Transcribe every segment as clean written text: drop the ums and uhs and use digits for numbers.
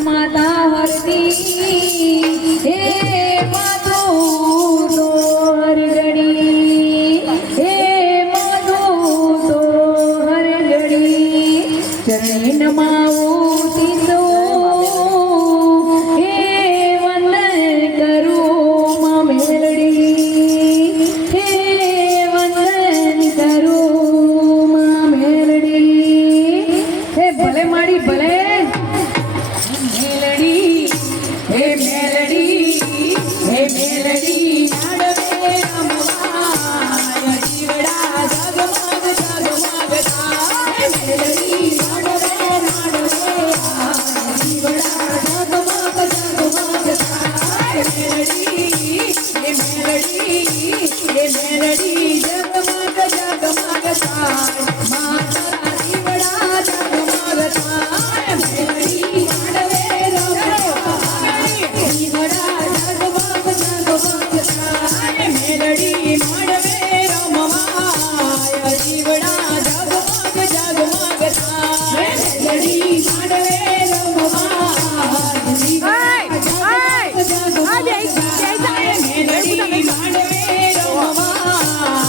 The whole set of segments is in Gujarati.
માતા હરતી હે માધુ તો હરગડી હે માધુ તો હરગડી ચરણે નમાવું તીસો હે વંદન કરું માં મેલડી હે વંદન કરું માં મેલડી હે ભલે માડી ભલે મેલડી હે મેલડી હે મેલડી નાડવે રમવા જીવડા જગમગ જગમગ થાય મેલડી નાડવે જીવડા જગમગ જગમગ થાય મેલડી હે મેલડી હે મેલડી જગમગ જગમગ થાય માતા જીવડા જગમગ થાય મેલડી નાડવે મેલડી માંડવે રમવાય જીવડા જગમગ જગમગ થાય મેલડી માંડવે રમવાય જીવડા જગમગ જગમગ થાય મેલડી માંડવે રમવાય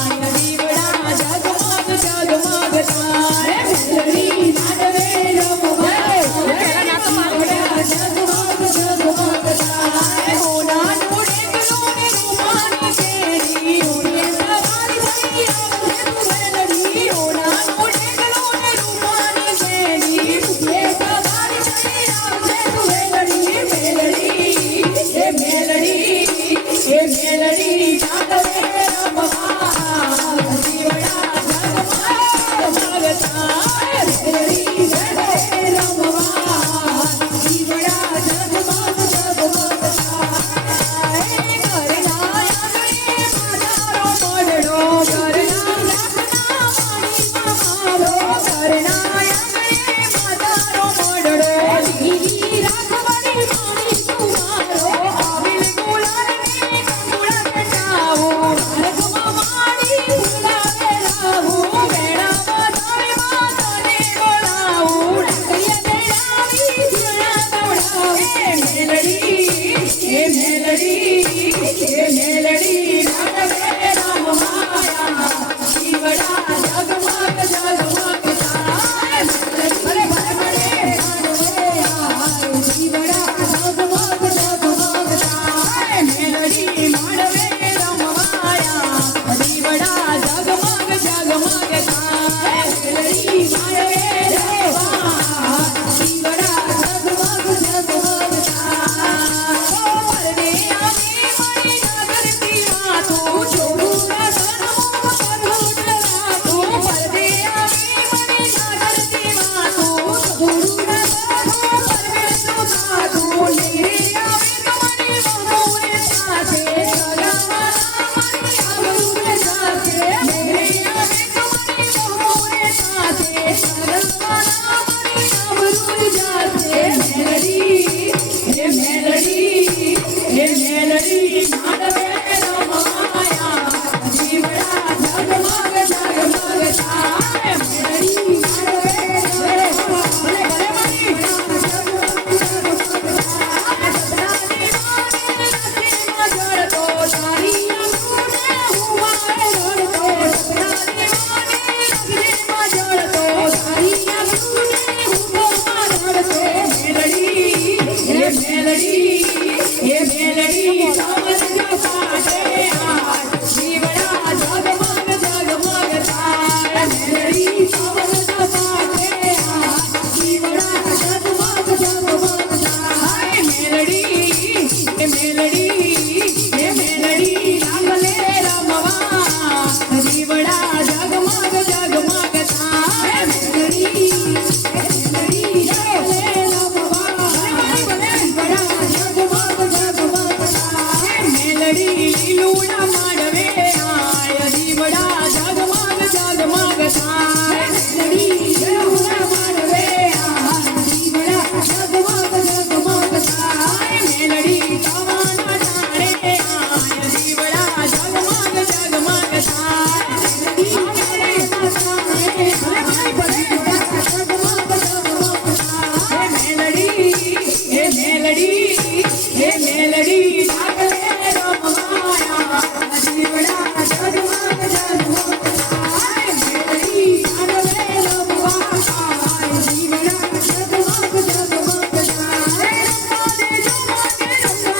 મેલડી ઢાકલે રમવાયા જીવડા જગમગ જગમગ થાય મેલડી ઢાકલે રમવાયા જીવડા જગમગ જગમગ થાય રમવા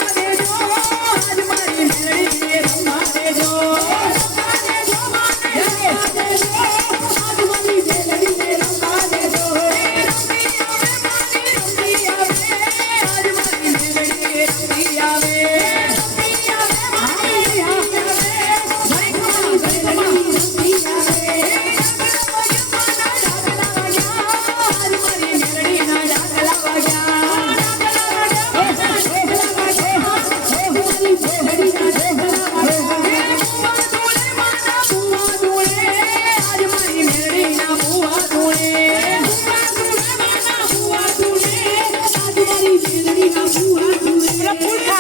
દેજો આજ મારી મેલડીને રમવા દેજો ફૂલ